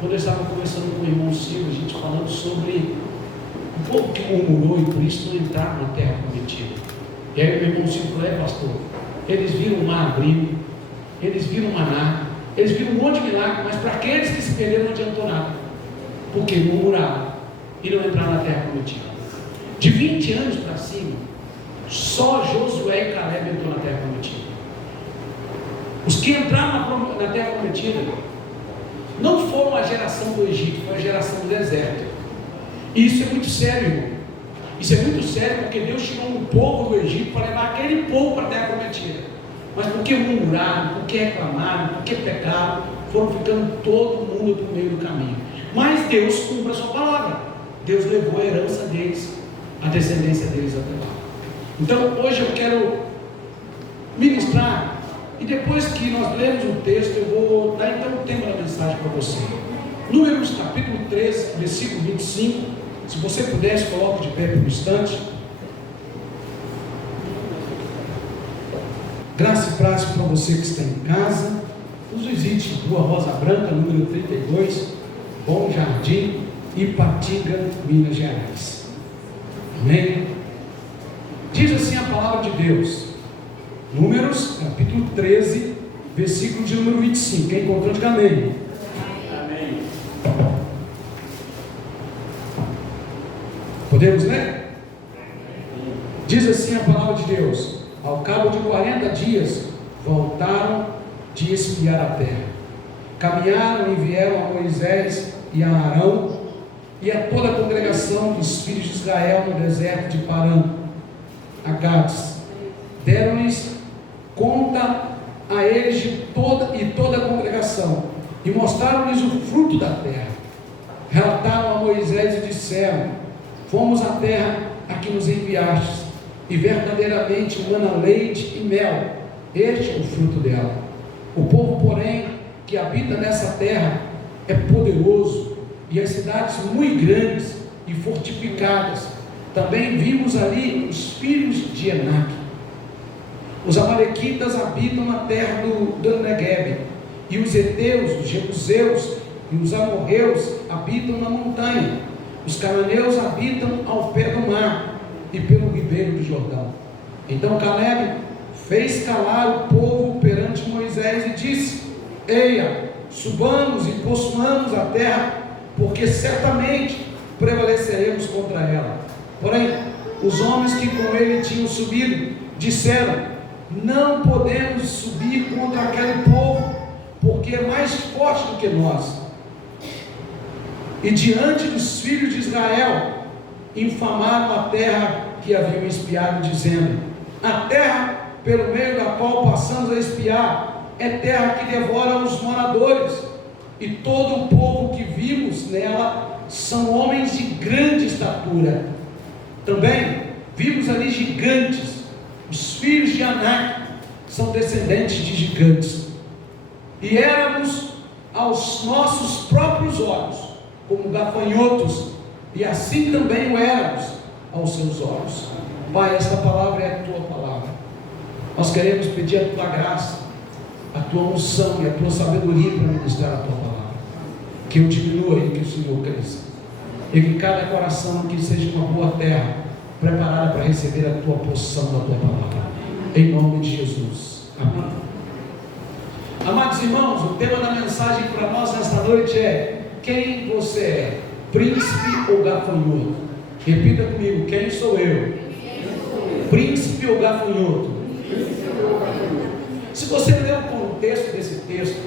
quando eu estava conversando com o irmão Silvio, a gente falando sobre o povo que murmurou e por isso não entraram na terra prometida. E aí o irmão Silvio falou: pastor, eles viram o mar abrir, eles viram o maná, eles viram um monte de milagre, mas para aqueles que se perderam não adiantou nada, porque murmuraram e não entraram na terra prometida. De 20 anos para cima, só Josué e Caleb entrou na terra prometida. Os que entraram na terra prometida não foram a geração do Egito, foi a geração do deserto. E isso é muito sério, irmão. Isso é muito sério, porque Deus tirou um povo do Egito para levar aquele povo para a terra prometida. Mas porque murmuraram, porque reclamaram, porque pecaram, foram ficando todo mundo para o meio do caminho. Mas Deus cumpre a sua palavra. Deus levou a herança deles, a descendência deles até lá. Então hoje eu quero ministrar, e depois que nós lemos o texto, eu vou dar então o tema da mensagem para você. Números capítulo 13, versículo 25. Se você pudesse, coloque de pé por um instante. Graça e paz para você que está em casa. Nos visite, Rua Rosa Branca, número 32, Bom Jardim, Ipatinga, Minas Gerais. Amém? Diz assim a palavra de Deus. Números, capítulo 13, versículo de número 25. Quem encontrou, diga amém. Amém. Podemos ler? Diz assim a palavra de Deus: ao cabo de 40 dias, voltaram de espiar a terra. Caminharam e vieram a Moisés e a Arão e a toda a congregação dos filhos de Israel no deserto de Parã, a Gades. Deram-lhes conta a eles de toda a congregação e mostraram-lhes o fruto da terra. Relataram a Moisés e disseram: fomos à terra a que nos enviastes, e verdadeiramente mana leite e mel, este é o fruto dela. O povo, porém, que habita nessa terra é poderoso, e as cidades muito grandes e fortificadas. Também vimos ali os filhos de Enaque. Os amalequitas habitam na terra do Neguebe, e os heteus, os jebuseus e os amorreus habitam na montanha. Os cananeus habitam ao pé do mar e pelo ribeiro do Jordão. Então Caleb fez calar o povo perante Moisés e disse: eia, subamos e possuamos a terra, porque certamente prevaleceremos contra ela. Porém, os homens que com ele tinham subido disseram: não podemos subir contra aquele povo, porque é mais forte do que nós. E diante dos filhos de Israel infamaram a terra que haviam espiado, dizendo: a terra pelo meio da qual passamos a espiar é terra que devora os moradores, e todo o povo que vimos nela são homens de grande estatura. Também vimos ali gigantes. Os filhos de Anak são descendentes de gigantes, e éramos aos nossos próprios olhos como gafanhotos, e assim também o éramos aos seus olhos. Pai, esta palavra é a tua palavra. Nós queremos pedir a tua graça, a tua unção e a tua sabedoria para ministrar a tua palavra. Que eu diminua e que o Senhor cresça, e que cada coração aqui seja uma boa terra, preparada para receber a tua porção da tua palavra, em nome de Jesus, amém. Amados irmãos, o tema da mensagem para nós nesta noite é: quem você é, príncipe ou gafanhoto? Repita comigo: quem sou eu? Príncipe ou gafanhoto? Se você ler o contexto desse texto,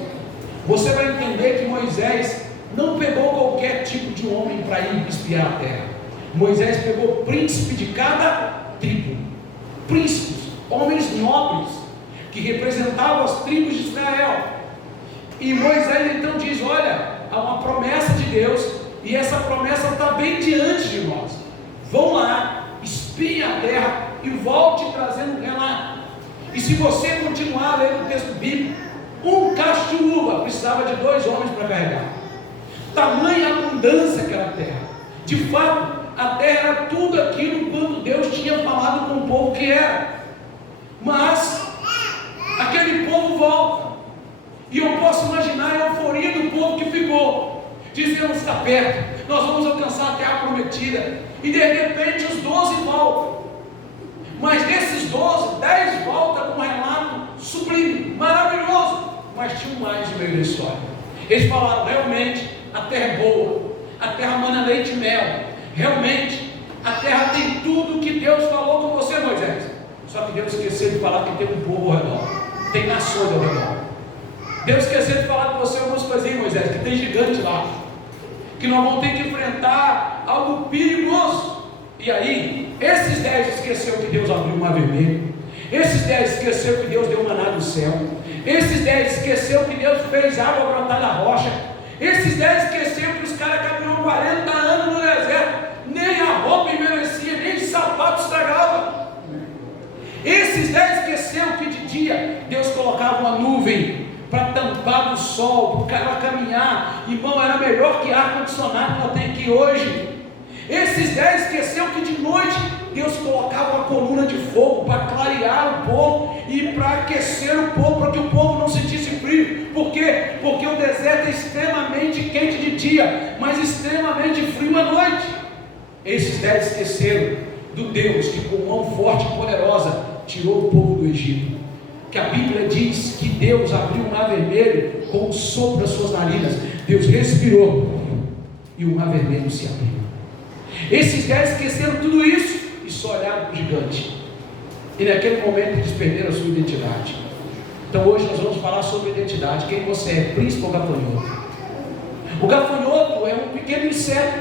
você vai entender que Moisés não pegou qualquer tipo de homem para ir espiar a terra. Moisés pegou príncipe de cada tribo, príncipes, homens nobres, que representavam as tribos de Israel. E Moisés então diz: olha, há uma promessa de Deus, e essa promessa está bem diante de nós. Vão lá, espiem a terra e volte trazendo um relato. E se você continuar lendo o texto bíblico, um cacho de uva precisava de 2 homens para carregar. Tamanha abundância aquela terra. De fato, a terra era tudo aquilo quando Deus tinha falado com o povo que era. Mas aquele povo volta, e eu posso imaginar a euforia do povo que ficou. dizendo: está perto, nós vamos alcançar a terra prometida. E de repente os 12 voltam. Mas desses 12, 10 voltam com um relato sublime, maravilhoso. Mas tinha mais no meio da história. Eles falaram: realmente a terra é boa, a terra mana leite e mel. Realmente a terra tem tudo que Deus falou com você, Moisés. Só que Deus esqueceu de falar que tem um povo ao redor, tem nações ao redor. Deus esqueceu de falar com você algumas coisinhas, Moisés, que tem gigante lá, que nós vamos ter que enfrentar algo perigoso. E aí, esses 10 esqueceu que Deus abriu o mar vermelho. Esses 10 esqueceu que Deus deu maná do céu. Esses 10 esqueceu que Deus fez água brotar da rocha. Esses 10 esqueceu que os caras caminham 40 anos no deserto, nem a roupa envelhecia, nem sapato estragava. Esses 10 esqueceu que de dia Deus colocava uma nuvem para tampar o sol, para o cara caminhar. Irmão, era melhor que ar-condicionado que nós temos aqui hoje. Esses 10 esqueceu que de noite Deus colocava uma coluna de fogo para clarear o povo e para aquecer o povo, para que o povo não sentisse frio. Por quê? Porque o deserto é extremamente quente de dia, mas extremamente frio à noite. Esses 10 esqueceram do Deus que com mão forte e poderosa tirou o povo do Egito. Que a Bíblia diz que Deus abriu o mar vermelho com o sopro das suas narinas. Deus respirou e o mar vermelho se abriu. Esses 10 esqueceram tudo isso e só olharam para o gigante. E naquele momento eles perderam a sua identidade. Então hoje nós vamos falar sobre identidade. Quem você é, príncipe ou gafanhoto? O gafanhoto é um pequeno inseto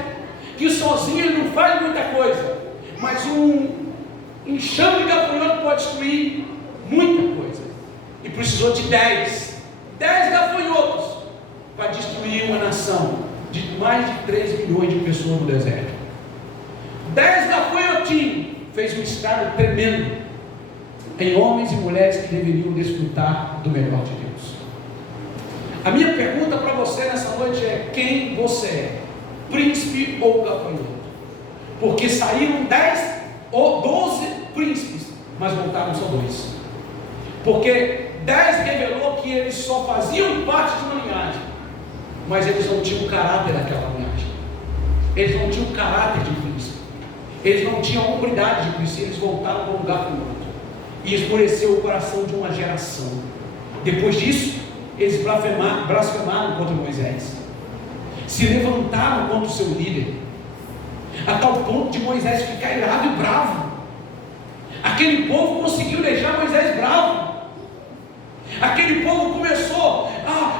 que sozinho ele não faz muita coisa, mas um enxame de gafanhoto pode destruir muita coisa. E precisou de 10 gafanhotos para destruir uma nação de mais de 3 milhões de pessoas no deserto. 10 gafanhotinhos fez um estrago tremendo em homens e mulheres que deveriam desfrutar do melhor de Deus. A minha pergunta para você nessa noite é: quem você é? Príncipe ou gafanhoto? Porque saíram 10 ou 12 príncipes, mas voltaram só 2. Porque 10 revelou que eles só faziam parte de uma linhagem, mas eles não tinham o caráter daquela linhagem. Eles não tinham o caráter de príncipe. Eles não tinham a hombridade de príncipe. Eles voltaram para um gafanhoto. E escureceu o coração de uma geração. Depois disso, eles blasfemaram contra Moisés. Se levantaram contra o seu líder, a tal ponto de Moisés ficar irado e bravo. Aquele povo conseguiu deixar Moisés bravo. Aquele povo começou: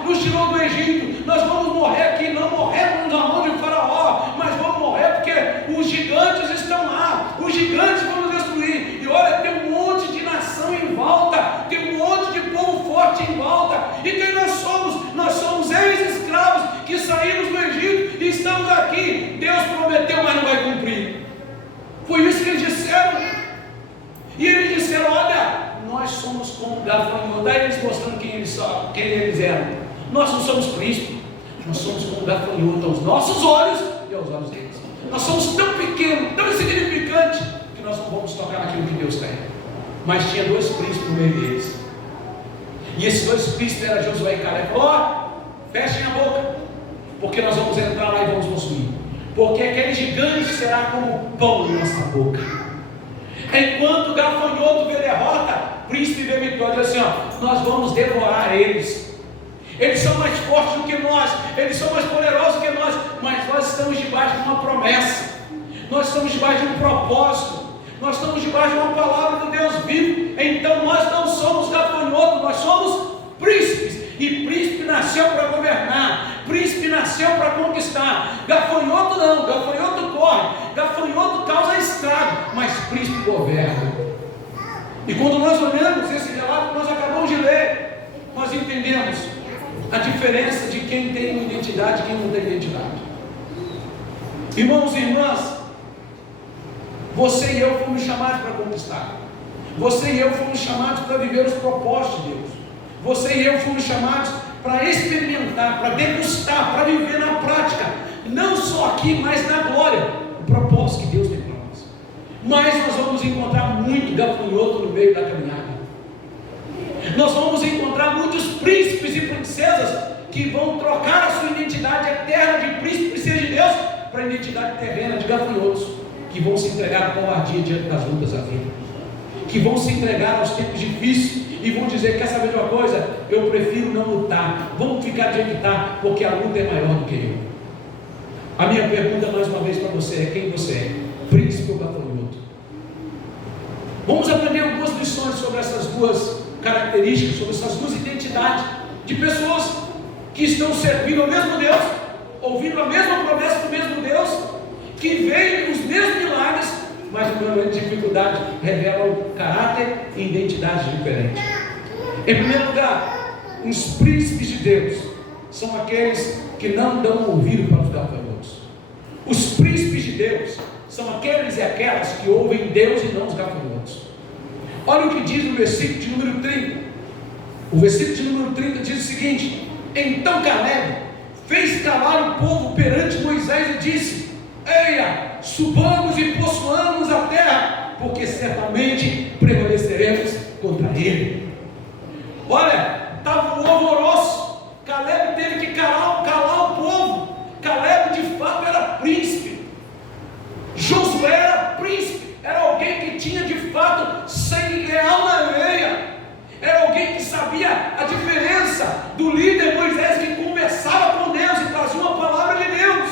nos tirou do Egito, nós vamos morrer aqui. Não morremos na mão de Faraó, mas vamos morrer porque os gigantes estão lá, os gigantes vão nos destruir. E olha, tem um monte de nação em volta, tem um monte de povo forte em volta. E quem nós somos? Nós somos ex-escravos que saímos do Egito e estamos aqui. Deus prometeu, mas não vai cumprir. Foi isso que eles disseram. E eles disseram: olha, nós somos como gafanhoto. Daí eles mostrando quem eles eram. Nós não somos príncipes, nós somos como gafanhoto aos nossos olhos e aos olhos deles. Nós somos tão pequenos, tão insignificantes, que nós não vamos tocar naquilo que Deus tem. Mas tinha 2 príncipes no meio deles. E esses 2 príncipes eram Josué e Caleb. Fechem a boca, porque nós vamos entrar lá e vamos possuir. Porque aquele gigante será como pão na nossa boca. Enquanto o gafanhoto vê derrota, o príncipe vê vitória. Diz assim: nós vamos devorar eles. Eles são mais fortes do que nós, eles são mais poderosos do que nós, mas nós estamos debaixo de uma promessa, nós estamos debaixo de um propósito, nós estamos debaixo de uma palavra do Deus vivo. Então nós não somos gafanhotos, nós somos príncipes. E príncipe nasceu para governar, príncipe nasceu para conquistar. Gafanhoto não, gafanhoto corre, gafanhoto causa estrago, mas príncipe governa. E quando nós olhamos esse relato que nós acabamos de ler, nós entendemos a diferença de quem tem uma identidade e quem não tem identidade. Irmãos e irmãs, você e eu fomos chamados para conquistar. Você e eu fomos chamados para viver os propósitos de Deus. Você e eu fomos chamados para experimentar, para degustar, para viver na prática, não só aqui, mas na glória, o propósito que Deus tem para nós. Mas nós vamos encontrar muito gafanhoto no meio da caminhada. Nós vamos encontrar muitos príncipes e princesas que vão trocar a sua identidade eterna de príncipe identidade terrena de gafanhotos, que vão se entregar à covardia diante das lutas da vida, que vão se entregar aos tempos difíceis e vão dizer: quer saber de uma coisa? Eu prefiro não lutar, vamos ficar de onde está, porque a luta é maior do que eu. A minha pergunta mais uma vez para você é: quem você é? Príncipe ou gafanhoto? Vamos aprender algumas lições sobre essas duas características, sobre essas duas identidades de pessoas que estão servindo ao mesmo Deus, ouvindo a mesma promessa do mesmo Deus, que veem os mesmos milagres, mas uma grande dificuldade revelam caráter e identidade diferentes. Em primeiro lugar, os príncipes de Deus são aqueles que não dão ouvido para os gafanhotos. Os príncipes de Deus são aqueles e aquelas que ouvem Deus e não os gafanhotos. Olha o que diz no versículo de número 30. O versículo de número 30 diz o seguinte: então Caleb fez calar o povo perante Moisés e disse: eia, subamos e possuamos a terra, porque certamente prevaleceremos contra ele. Olha, estava um alvoroço. Caleb teve que calar o povo. Caleb de fato era príncipe. Josué era príncipe, era alguém que tinha de fato sangue real na veia, era alguém que sabia a diferença do líder Moisés, que conversava com Deus e trazia uma palavra de Deus.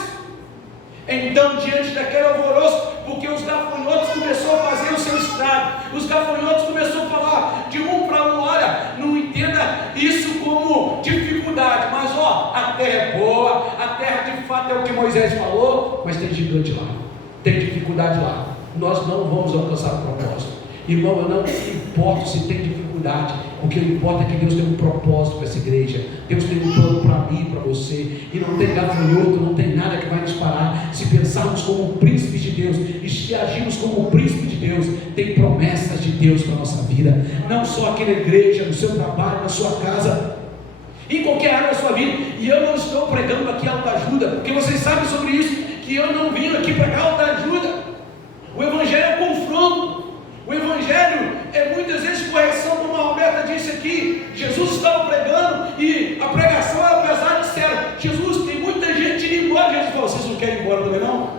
Então, diante daquele alvoroço, porque os gafanhotos começaram a fazer o seu estrago, os gafanhotos começaram a falar de um para um: olha, não entenda isso como dificuldade, mas a terra é boa, a terra de fato é o que Moisés falou, mas tem gigante lá, tem dificuldade lá, nós não vamos alcançar o propósito. Irmão, eu não importo se tem dificuldade, o que importa é que Deus tem um propósito para essa igreja, Deus tem um plano para mim, para você, e não tem gafanhoto, não tem nada que vai nos parar. Se pensarmos como príncipes de Deus, e se agirmos como príncipe de Deus, tem promessas de Deus para a nossa vida, não só aqui na igreja, no seu trabalho, na sua casa, em qualquer área da sua vida. E eu não estou pregando aqui autoajuda, porque vocês sabem sobre isso, que eu não vim aqui pregar autoajuda. O evangelho é confronto. O evangelho é muitas vezes correção, como a Roberta disse aqui. Jesus estava pregando e a pregação era pesada, disseram: Jesus, tem muita gente indo embora. Jesus falou: vocês não querem ir embora também não?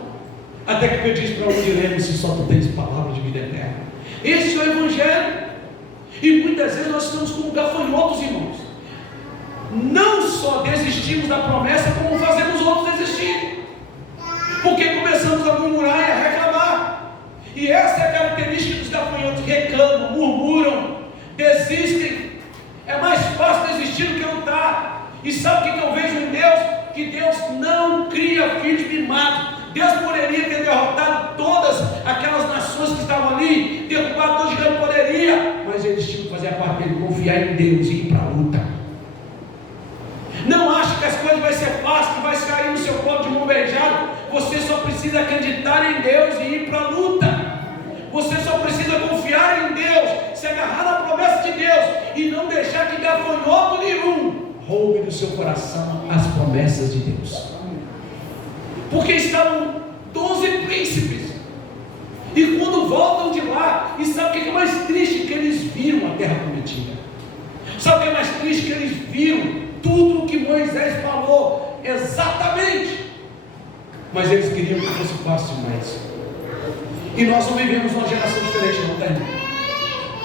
Até que eu disse para onde iremos se só tu tens palavra de vida eterna. Esse é o evangelho. E muitas vezes nós estamos como gafanhotos, irmãos. Não só desistimos da promessa, como fazemos outros desistirem, porque começamos a murmurar e a reclamar. E essa é a característica dos gafanhotos: reclamam, murmuram, desistem. É mais fácil desistir do que lutar. E sabe o que eu vejo em Deus? Que Deus não cria filhos mimados. Deus poderia ter derrotado todas aquelas nações que estavam ali, derrubado todo gigante, poderia, mas eles tinham que fazer a parte dele, confiar em Deus e ir para a luta. Não ache que as coisas vão ser fáceis, que vai cair no seu colo de mão beijada. Você só precisa acreditar em Deus e ir para a luta. Você só precisa confiar em Deus, se agarrar na promessa de Deus e não deixar que gafanhoto nenhum roube do seu coração as promessas de Deus. Porque estavam 12 príncipes, e quando voltam de lá, e sabe o que é mais triste? Que eles viram a terra prometida. Sabe o que é mais triste? Que eles viram tudo o que Moisés falou exatamente, mas eles queriam que fosse fácil demais. E nós não vivemos uma geração diferente, não tem?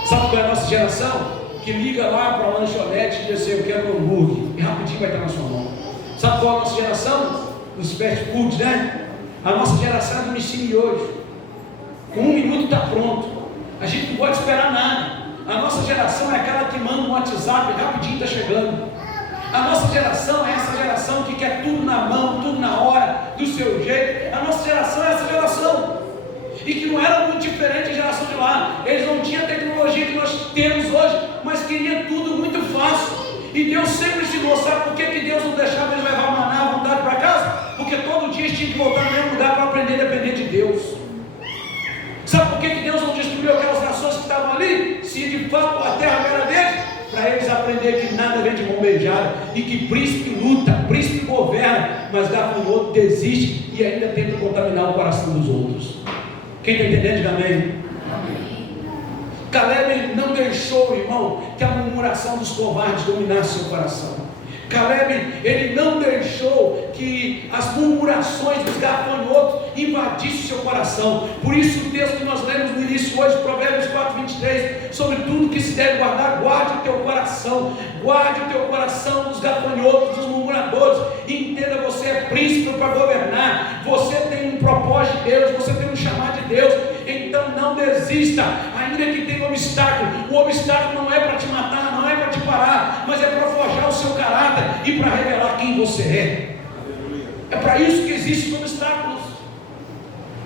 Sabe qual é a nossa geração? Que liga lá para a lanchonete e diz assim: eu quero um hambúrguer, e rapidinho vai estar na sua mão. Sabe qual é a nossa geração? Os fast foods, né? A nossa geração é do ensine hoje. Com 1 minuto está pronto. A gente não pode esperar nada. A nossa geração é aquela que manda um WhatsApp e rapidinho está chegando. A nossa geração é essa geração que quer tudo na mão, tudo na hora, do seu jeito. A nossa geração é essa geração. E que não era muito diferente da geração de lá. Eles não tinham a tecnologia que nós temos hoje, mas queriam tudo muito fácil. E Deus sempre ensinou. Sabe por que Deus não deixava eles levar maná à vontade para casa? Porque todo dia eles tinham que voltar no mesmo lugar para aprender a depender de Deus. Sabe por que Deus não destruiu aquelas nações que estavam ali? Se de fato a terra era deles, para eles aprender que nada vem de mão beijada, e que príncipe luta, príncipe governa, mas gafanhoto desiste e ainda tenta contaminar o coração dos outros. Quem está entendendo, diga amém. Caleb não deixou, irmão, que a murmuração dos covardes dominasse seu coração. Caleb, ele não deixou que as murmurações dos gafanhotos invadissem o seu coração. Por isso o texto que nós lemos no início hoje, Provérbios 4:23, sobre tudo que se deve guardar, guarde o teu coração dos gafanhotos, dos murmuradores. Entenda, você é príncipe para governar, você tem um propósito de Deus, você tem um chamado de Deus. Então não desista, ainda que tenha um obstáculo. O obstáculo não é para te matar, não é para te parar, mas é para forjar o seu caráter e para revelar quem você é. É para isso que existem os obstáculos.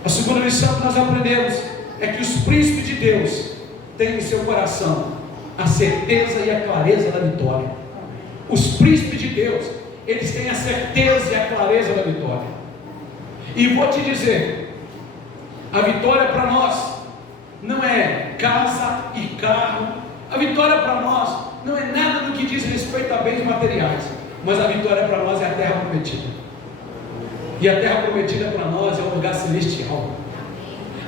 A segunda lição que nós aprendemos é que os príncipes de Deus têm em seu coração a certeza e a clareza da vitória. Os príncipes de Deus, eles têm a certeza e a clareza da vitória. E vou te dizer, a vitória para nós não é casa e carro. A vitória para nós não é nada do que diz respeito a bens materiais, mas a vitória para nós é a terra prometida. E a terra prometida para nós é um lugar celestial.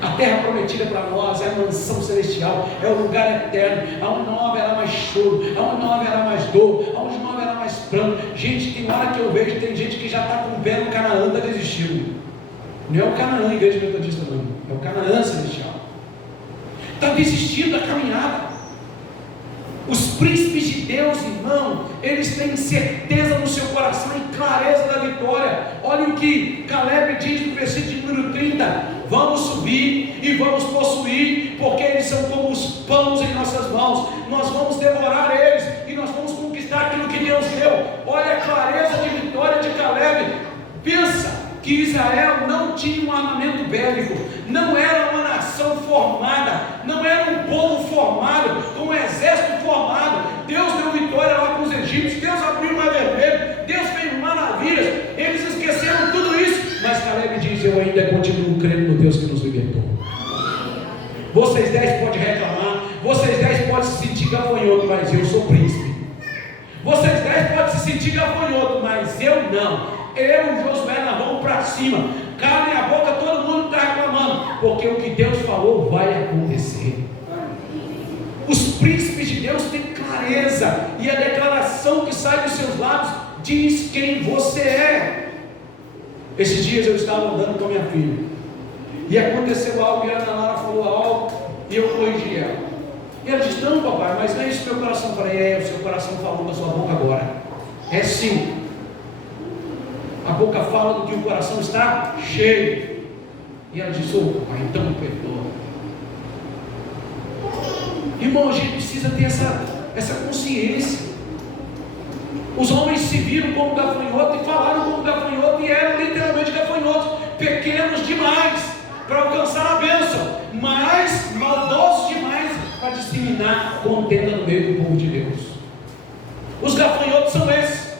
A terra prometida para nós é a mansão celestial, é o lugar eterno, aonde não haverá mais choro, aonde não haverá mais dor, aonde não haverá mais pranto. Gente, tem hora que eu vejo, tem gente que já está com o pé no Canaã, está desistindo. Não é o Canaã, a igreja metodista não, é o Canaã celestial. Está desistindo da caminhada. Os príncipes de Deus, irmão, eles têm certeza no seu coração e clareza da vitória. Olha o que Caleb diz no versículo de número 30: vamos subir e vamos possuir, porque eles são como os pães em nossas mãos. Nós vamos devorar eles e nós vamos conquistar aquilo que Deus deu. Olha a clareza de vitória de Caleb. Pensa que Israel não tinha um armamento bélico, não era uma nação formada, não era um povo formado, um exército formado. Deus deu vitória lá com os egípcios, Deus abriu o mar vermelho, Deus fez maravilhas. Eles esqueceram tudo isso, mas Caleb diz: eu ainda continuo crendo no Deus que nos libertou. Vocês 10 podem reclamar, vocês 10 podem se sentir gafanhoto, mas eu sou príncipe. Vocês 10 podem se sentir gafanhoto, mas eu não. Eu e Josué, nós vamos para cima. Calem a boca, todo mundo está reclamando, porque o que Deus falou vai acontecer. Os príncipes de Deus têm clareza, e a declaração que sai dos seus lábios diz quem você é. Esses dias eu estava andando com a minha filha, e aconteceu algo, e a Ana Lara falou algo, e eu corrigi ela. E ela disse: não, papai, mas não é isso que meu coração. Eu falei: é, o seu coração falou da sua boca agora. É sim. A boca fala do que o coração está cheio. E ela disse: oh, pai, então me perdoa. Irmão, a gente precisa ter essa consciência. Os homens se viram como gafanhoto e falaram como gafanhoto, e eram literalmente gafanhotos, pequenos demais para alcançar a bênção, mas maldosos demais para disseminar contenda no meio do povo de Deus. Os gafanhotos são esses,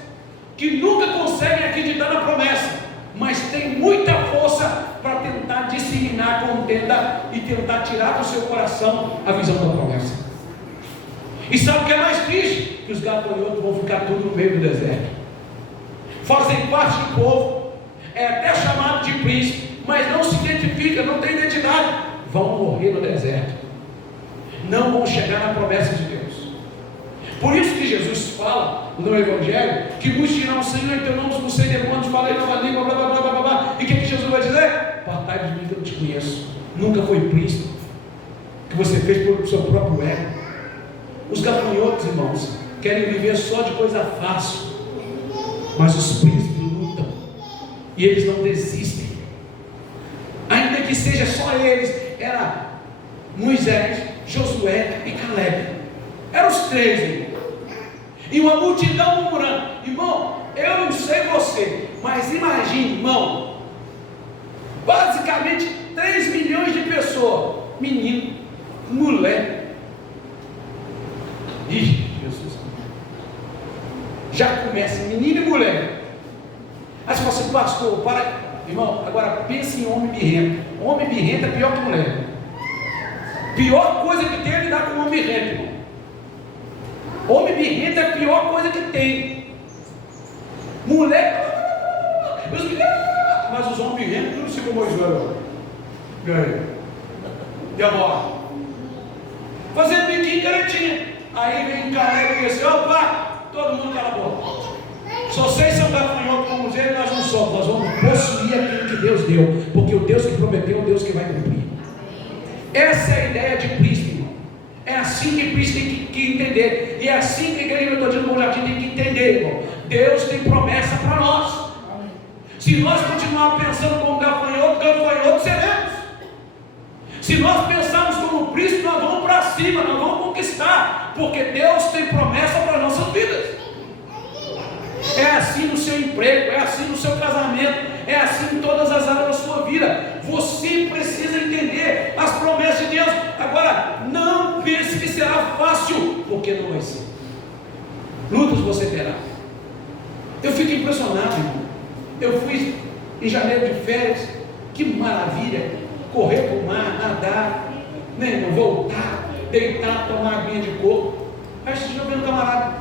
que nunca conseguem acreditar na promessa, mas tem muita força para tentar disseminar a contenda e tentar tirar do seu coração a visão da promessa. E sabe o que é mais triste? Que os gafanhotos vão ficar tudo no meio do deserto, fazem parte do povo, é até chamado de príncipe, mas não se identifica, não tem identidade, vão morrer no deserto, não vão chegar na promessa de Deus. Por isso que Jesus fala no Evangelho que muitos dirão: Senhor, em teu nome expulsei demônios, falei nova língua, blá blá blá blá blá. E o que Jesus vai dizer? Apartai de mim que eu não te conheço. Nunca foi príncipe, que você fez pelo seu próprio ego. Os gafanhotos, irmãos, querem viver só de coisa fácil, mas os príncipes lutam e eles não desistem, ainda que seja só eles. Era Moisés, Josué e Caleb, eram os três, irmão. E uma multidão murmurando. Irmão, eu não sei você, mas imagine, irmão, basicamente 3 milhões de pessoas, menino, mulher. Ih, Jesus, já começa menino e mulher. Aí você fala assim: pastor, para, irmão, agora pense em homem birrento. Homem birrento é pior que mulher. Pior coisa que tem é lidar com homem birrento, irmão. Homem birrento é a pior coisa que tem. Mulher, mas os homens birrentos não se como Israel. E agora? Fazendo biquinho caretinha. Aí vem Caleb e diz: opa, todo mundo cala a boca. Se vocês são gafanhotos como eles, nós não somos. nós vamos possuir aquilo que Deus deu, porque o Deus que prometeu é o Deus que vai cumprir. Essa é a ideia de príncipe, irmão. É assim que o príncipe tem que entender, e é assim que a igreja metodista do Bom Jardim tem que entender, irmão. Deus tem promessa para nós. Se nós continuarmos pensando como gafanhoto seremos. Se nós pensarmos como príncipe, nós vamos para cima, nós vamos conquistar, porque Deus tem promessa para as nossas vidas. É assim no seu emprego, é assim no seu casamento, é assim em todas as áreas da sua vida. Você precisa entender as promessas de Deus. Agora, não pense que será fácil, porque não vai ser. Lutas você terá. Eu fico impressionado, irmão. Eu fui em janeiro de férias, que maravilha, correr para o mar, nadar, né, irmão, voltar, deitar, tomar aguinha de coco. Aí você já vê um camarada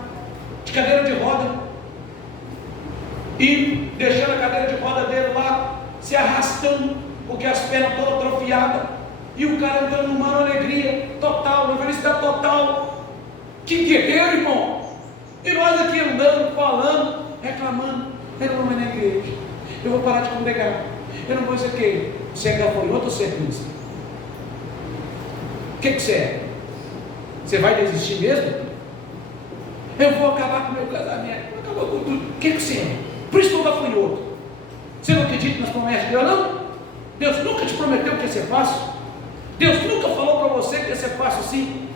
de cadeira de roda, e deixando a cadeira de roda dele lá, se arrastando, porque as pernas todas atrofiadas, e o cara entrando no mar, uma alegria total, uma felicidade total. Que guerreiro, irmão! E nós aqui andando, falando, reclamando: eu não vou mais na igreja, eu vou parar de congregar, eu não vou ser quem? Você é gafanhoto ou você é príncipe? O que você é? Você vai desistir mesmo? Eu vou acabar com o meu casamento, vou acabar com tudo. O que você é? Príncipe ou gafanhoto? Você não acredita nas promessas de Deus, não? Deus nunca te prometeu que ia ser fácil. Deus nunca falou para você que ia ser fácil assim.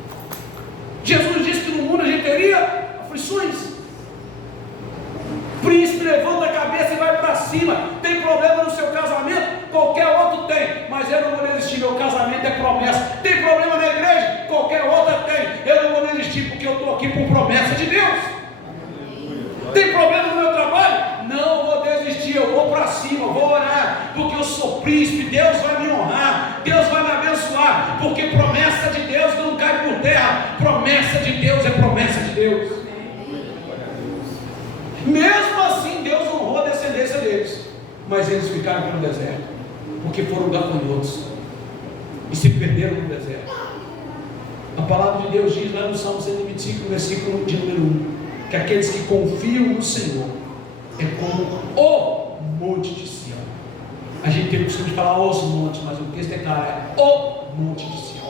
Jesus disse que no mundo a gente teria aflições. Príncipe levanta a cabeça e vai para cima. Tem problema no seu casamento? Qualquer outro tem, mas eu não vou desistir. Meu casamento é promessa. Tem problema na igreja? Qualquer outra tem. Eu não vou desistir, porque eu estou aqui por promessa de Deus. Tem problema no meu trabalho? Não vou desistir, eu vou para cima, eu vou orar, porque eu sou príncipe. Deus vai me honrar, Deus vai me abençoar, porque promessa de Deus não cai por terra. Promessa de Deus é promessa de Deus. Mesmo assim, Deus honrou a descendência deles, mas eles ficaram pelo deserto, porque foram gafanhotos e se perderam no deserto. A palavra de Deus diz lá no Salmo 125, versículo de número 1, que aqueles que confiam no Senhor é como o monte de Sião. A gente tem o costume de falar os montes, mas o texto é claro, é o monte de Sião.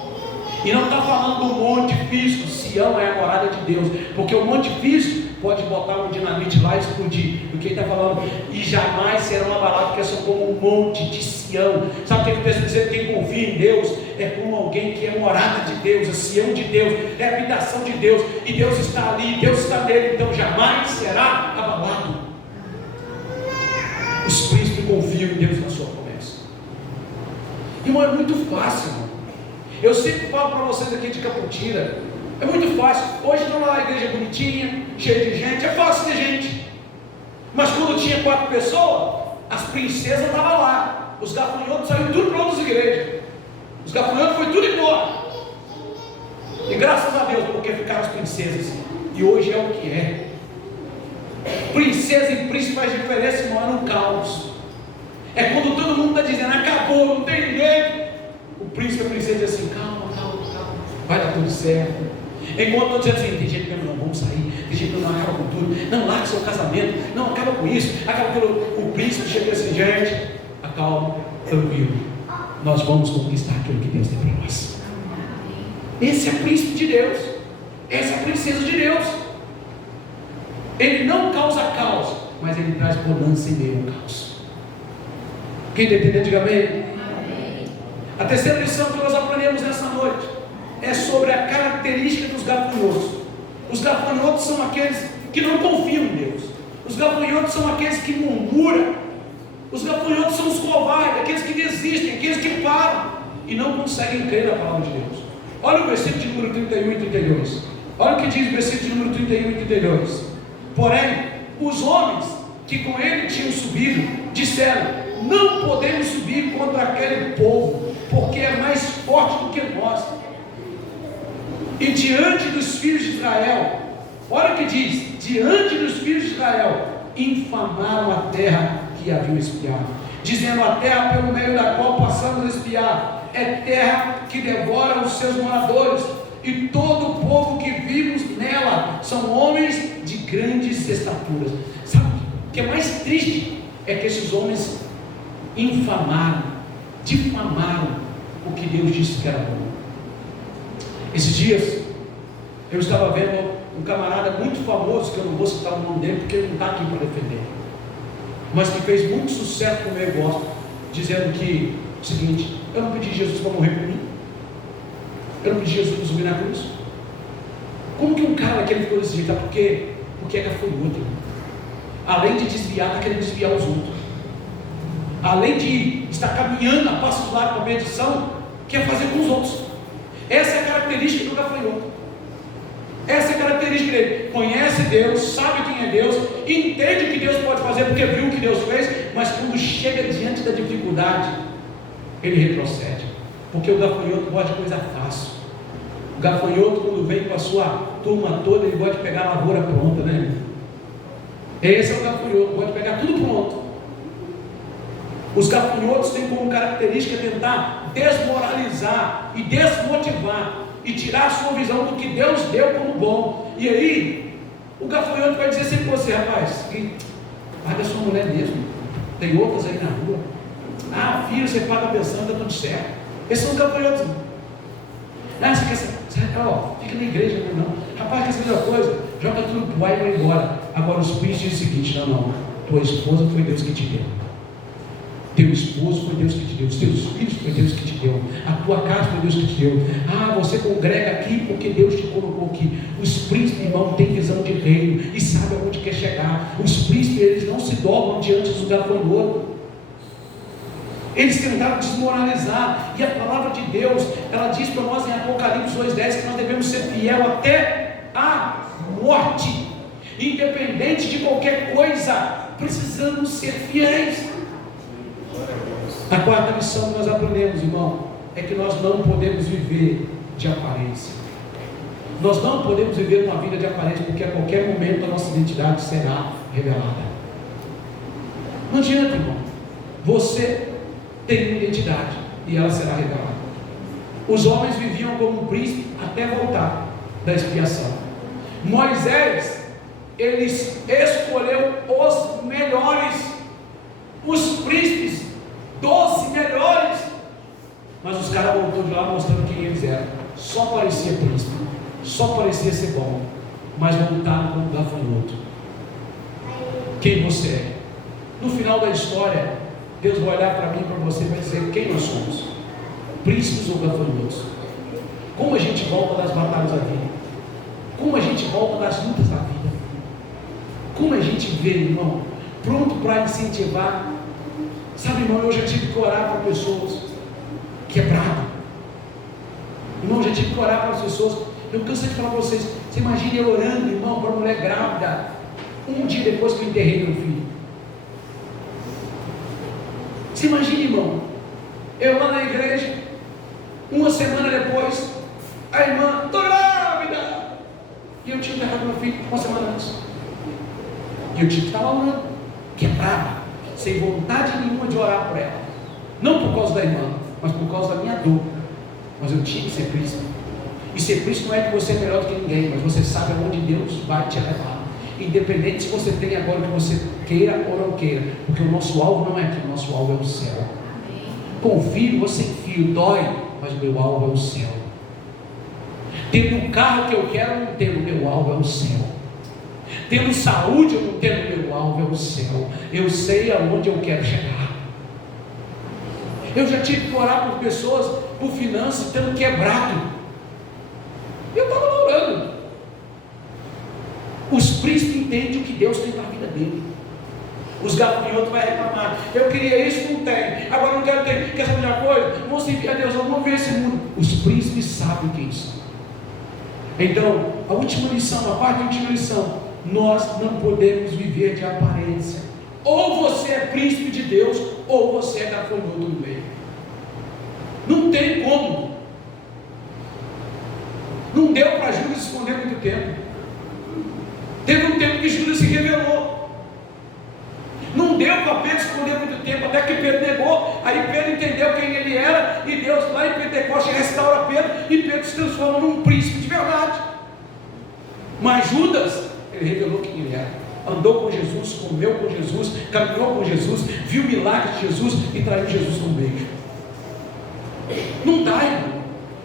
E não está falando do monte físico. Sião é a morada de Deus, porque o monte físico pode botar um dinamite lá e explodir. O que ele está falando? E jamais serão abalados, porque são como um monte de Sião. Sabe o que ele está dizendo? Quem confia em Deus é como alguém que é morada de Deus, a Sião de Deus, é a habitação de Deus, e Deus está ali, Deus está nele, então jamais será abalado. Os príncipes confiam em Deus na sua promessa. Irmão, é muito fácil, irmão. Eu sempre falo para vocês aqui de Caputira, é muito fácil. Hoje estão lá na igreja bonitinha, cheia de gente, é fácil ter gente. Mas quando tinha 4 pessoas, as princesas estavam lá, os gafanhotos saíram tudo para outras igrejas. Os gafanhotos foi tudo embora. E graças a Deus, porque ficaram as princesas. E hoje é o que é. Princesa e príncipe faz diferença, irmão, é no caos. É quando todo mundo está dizendo, acabou, não tem ninguém. O príncipe e a princesa dizem assim, calma, vai dar tudo certo. Enquanto eu dizendo assim, tem gente que não, vamos sair, tem gente que não, acaba com tudo, não larga seu casamento, não acaba com isso, acaba com o príncipe chega assim, gente, acalma, tranquilo, nós vamos conquistar aquilo que Deus tem para nós. Esse é o príncipe de Deus, essa é a princesa de Deus. Ele não causa caos, mas ele traz bonança em meio ao caos. Quem está entendendo, diga amém. A terceira lição que nós aprendemos nessa noite é sobre a característica dos gafanhotos. Os gafanhotos são aqueles que não confiam em Deus. Os gafanhotos são aqueles que murmuram. Os gafanhotos são os covardes, aqueles que desistem, aqueles que param e não conseguem crer na palavra de Deus. Olha o versículo de número 31 e 32. Olha o que diz o versículo de número 31 e 32. Porém, os homens que com ele tinham subido disseram: não podemos subir contra aquele povo, porque é mais forte do que nós. E diante dos filhos de Israel, olha o que diz: diante dos filhos de Israel, infamaram a terra que haviam espiado, dizendo: a terra pelo meio da qual passamos a espiar é terra que devora os seus moradores, e todo o povo que vivemos nela são homens de grandes estaturas. Sabe o que é mais triste? é que esses homens infamaram, difamaram o que Deus disse que era bom. Esses dias eu estava vendo um camarada muito famoso, que eu não vou citar o nome dele porque ele não está aqui para defender, mas que fez muito sucesso com o meu gosto, dizendo que o seguinte: eu não pedi Jesus para morrer por mim, eu não pedi Jesus para subir na cruz. Como que um cara daquele ficou desse jeito? Porque é gafanhoto. Além de desviar, está querendo desviar os outros. Além de estar caminhando a passos largos para a perdição, quer fazer com os outros. Essa é a característica do gafanhoto. Essa é a característica dele. Conhece Deus, sabe quem é Deus, entende o que Deus pode fazer porque viu o que Deus fez, mas quando chega diante da dificuldade, ele retrocede. Porque o gafanhoto gosta de coisa fácil. O gafanhoto, quando vem com a sua turma toda, ele gosta de pegar a lavoura pronta, né? Esse é o gafanhoto, gosta de pegar tudo pronto. Os gafanhotos têm como característica tentar desmoralizar e desmotivar e tirar a sua visão do que Deus deu como bom. E aí, o gafanhoto vai dizer sempre para você: rapaz, paga a sua mulher mesmo, tem outras aí na rua. Ah, filho, você paga a pensão, está tudo certo. Esses são os gafanhotos. Ah, você quer saber? Fica na igreja, não. Rapaz, quer saber uma coisa? Joga tudo pro ar e vai embora. Agora os príncipes dizem o seguinte: não, tua esposa foi Deus que te deu, teu esposo foi Deus que te deu, os teus filhos foi Deus que te deu, a tua casa foi Deus que te deu. Ah, você congrega aqui porque Deus te colocou aqui. Os príncipes, irmão, têm visão de reino e sabem aonde quer chegar. Os príncipes, eles não se dobram diante do gafanhoto. Eles tentaram desmoralizar, e a palavra de Deus, ela diz para nós em Apocalipse 2:10 que nós devemos ser fiel até a morte, independente de qualquer coisa, precisamos ser fiéis. A quarta lição que nós aprendemos, irmão, é que nós não podemos viver de aparência. Nós não podemos viver uma vida de aparência, porque a qualquer momento a nossa identidade será revelada. Não adianta, irmão. Você tem uma identidade e ela será revelada. Os homens viviam como um príncipe até voltar da expiação. Moisés, ele escolheu os melhores, os príncipes, 12 melhores, mas os caras voltaram de lá mostrando quem eles eram. Só parecia príncipe, só parecia ser bom, mas voltaram como gafanhoto. Quem você é? No final da história, Deus vai olhar para mim e para você e vai dizer quem nós somos: príncipes ou gafanhotos? Como a gente volta das batalhas da vida? Como a gente volta das lutas da vida? Como a gente vê, irmão, pronto para incentivar? Sabe, irmão, eu já tive que orar para pessoas quebradas. Irmão, eu já tive que orar para as pessoas. Eu cansei de falar para vocês. Você imagina eu orando, irmão, para uma mulher grávida, um dia depois que eu enterrei meu filho. Você imagina, irmão, eu lá na igreja, uma semana depois, a irmã: estou grávida. E eu tinha enterrado meu filho uma semana antes. E eu tinha que estar lá orando, quebrada, sem vontade nenhuma de orar por ela. Não por causa da irmã, mas por causa da minha dor. Mas eu tinha que ser príncipe. E ser príncipe não é que você é melhor do que ninguém, mas você sabe aonde Deus vai te levar. Independente se você tem agora o que você queira ou não queira, porque o nosso alvo não é aqui, o nosso alvo é o céu. Com filho ou sem filho, dói, mas o meu alvo é o céu. Tendo o carro que eu quero ou não tendo, o meu alvo é o céu. Tendo saúde ou não tendo, o meu alvo é o céu. Eu sei aonde eu quero chegar. Eu já tive que orar por pessoas, por finanças, tendo quebrado. Eu estava orando. Os príncipes entendem o que Deus tem para a vida dele. Os gafanhotos vão reclamar: eu queria isso, não tem, agora não quero ter. Quer saber de uma coisa? Vamos servir a Deus, vamos ver esse mundo. Os príncipes sabem quem são. Então, a última lição, a parte da última lição: nós não podemos viver de aparência. Ou você é príncipe de Deus, ou você é gafanhoto no meio. Não tem como. Não deu para Judas se esconder muito tempo. Teve um tempo que Judas se revelou. Não deu para Pedro esconder muito tempo, até que Pedro negou. Aí Pedro entendeu quem ele era, e Deus lá em Pentecostes restaura Pedro, e Pedro se transforma num príncipe de verdade. Mas Judas, ele revelou quem ele era. andou com Jesus, comeu com Jesus, caminhou com Jesus, viu o milagre de Jesus e traiu Jesus com um beijo. Não dá, irmão.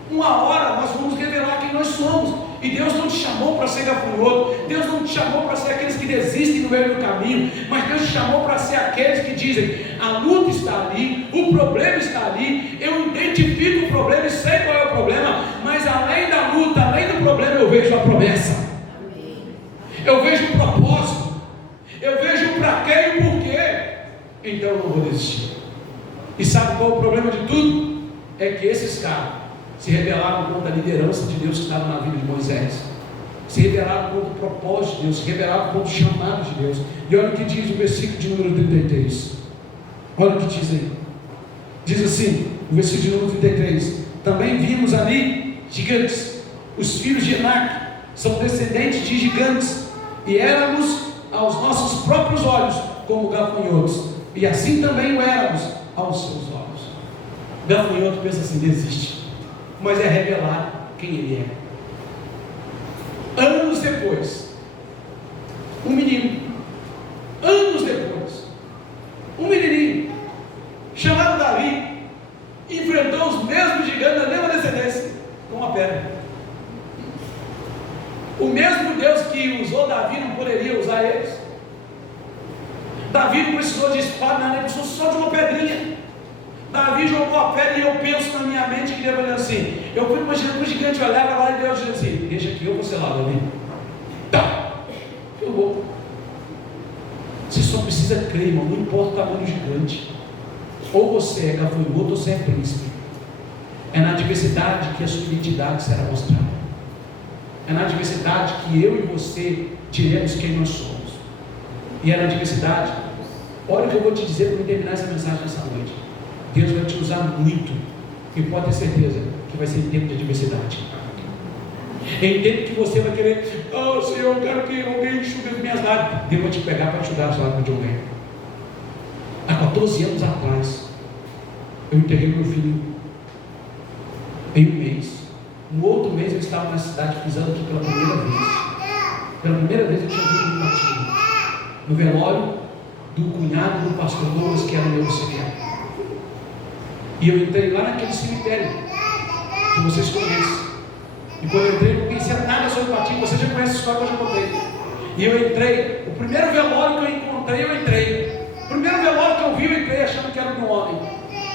Uma hora nós vamos revelar quem nós somos. E Deus não te chamou para ser gafanhoto. Deus não te chamou para ser aqueles que desistem no meio do caminho. Mas Deus te chamou para ser aqueles que dizem: a luta está ali, o problema está ali, eu identifico o problema e sei qual é o problema, mas além da luta, além do problema, eu vejo a promessa. Eu vejo o propósito. Eu vejo o para quê e o porquê. Então eu não vou desistir. E sabe qual é o problema de tudo? É que esses caras se rebelaram contra a liderança de Deus que estava na vida de Moisés, se rebelaram contra o propósito de Deus, se rebelaram contra o chamado de Deus. E olha o que diz o versículo de número 33. Olha o que diz aí. Diz assim, o versículo de número 33: também vimos ali gigantes, os filhos de Enac, são descendentes de gigantes, e éramos aos nossos próprios olhos como gafanhotos, e assim também o éramos aos seus olhos. Gafanhoto pensa assim: desiste. Mas é revelar quem ele é. Anos depois, um menino, um menininho, chamado Davi, enfrentou os mesmos gigantes da mesma descendência, com uma pedra. O mesmo Deus que usou Davi não poderia usar eles. Davi não precisou de espada, ele precisou só de uma pedrinha. Davi jogou a pedra e eu penso na minha mente que Deus vai dizer assim, eu fui imaginando que o gigante olhava lá e Deus dizia assim: deixa aqui, eu vou ser lá, Davi. Tá, eu vou. Você só precisa crer, irmão, não importa o tamanho do gigante. Ou você é gafanhoto ou você é príncipe. É na adversidade que a sua identidade será mostrada. É na adversidade que eu e você diremos quem nós somos. E é na adversidade, olha o que eu vou te dizer para terminar essa mensagem nessa noite. Deus vai te usar muito, e pode ter certeza que vai ser em tempo de adversidade. Em tempo que você vai querer: oh Senhor, eu quero que alguém enxugue as minhas lágrimas. Deus vai te pegar para enxugar as lágrimas de alguém. Há 14 anos atrás, eu enterrei meu filho em um mês. No outro mês eu estava na cidade pisando aqui pela primeira vez. Pela primeira vez eu tinha visto um batismo no velório do cunhado do pastor Douglas, que era meu auxiliar. E eu entrei lá naquele cemitério que vocês conhecem. E quando eu entrei, eu não conhecia nada sobre o batismo. Você já conhece a história que eu já contei. E eu entrei, o primeiro velório que eu encontrei, eu entrei. O primeiro velório que eu vi, eu entrei achando que era de um homem.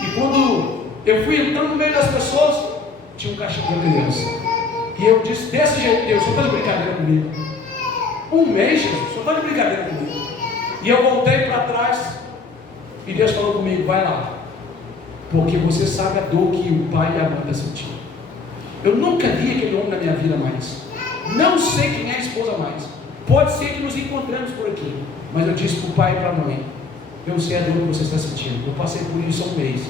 E quando eu fui entrando no meio das pessoas, tinha um caixão de criança. E eu disse: desse jeito, Deus, só está de brincadeira comigo. Um mês, Jesus, só está de brincadeira comigo. E eu voltei para trás, e Deus falou comigo: vai lá, porque você sabe a dor que o pai e a mãe estão sentindo. Eu nunca vi aquele homem na minha vida mais. Não sei quem é a esposa mais. Pode ser que nos encontremos por aqui. Mas eu disse para o pai e para a mãe: eu sei a dor que você está sentindo. Eu passei por isso há um mês.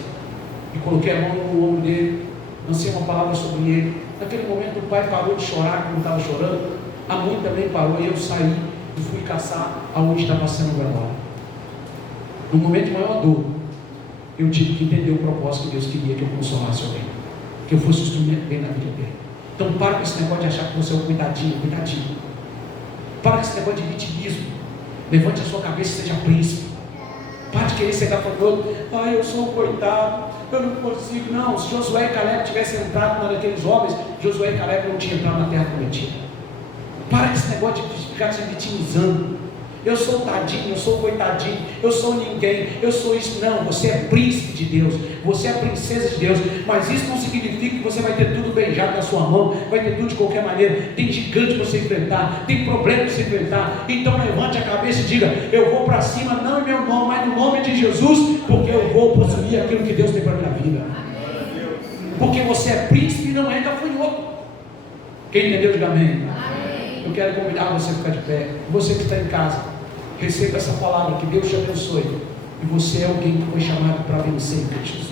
E coloquei a mão no ombro dele, lancei uma palavra sobre ele. Naquele momento o pai parou de chorar quando estava chorando. A mãe também parou, e eu saí e fui caçar aonde estava sendo o velório. No momento de maior dor, eu tive que entender o propósito que Deus queria que eu consolasse alguém, que eu fosse um instrumento bem na vida dele. Então para com esse negócio de achar que você é um cuidadinho. Para com esse negócio de vitimismo. Levante a sua cabeça e seja príncipe. Para de querer ser gafanhoto. Eu sou um coitado, eu não consigo. Não, se Josué e Caleb tivessem entrado naqueles homens, Josué e Caleb não tinham entrado na terra prometida. Para com esse negócio de ficar se vitimizando. Eu sou tadinho, eu sou coitadinho, eu sou ninguém, eu sou isso. Não, você é príncipe de Deus, você é princesa de Deus. Mas isso não significa que você vai ter tudo beijado na sua mão, vai ter tudo de qualquer maneira. Tem gigante para você enfrentar, tem problema para você enfrentar. Então levante a cabeça e diga: eu vou para cima, não em meu nome, mas no nome de Jesus, porque eu vou possuir aquilo que Deus tem para a minha vida. Porque você é príncipe e não é gafanhoto. Quem entendeu, diga amém. Eu quero convidar você a ficar de pé. Você que está em casa, receba essa palavra, que Deus te abençoe. E você é alguém que foi chamado para vencer em Cristo.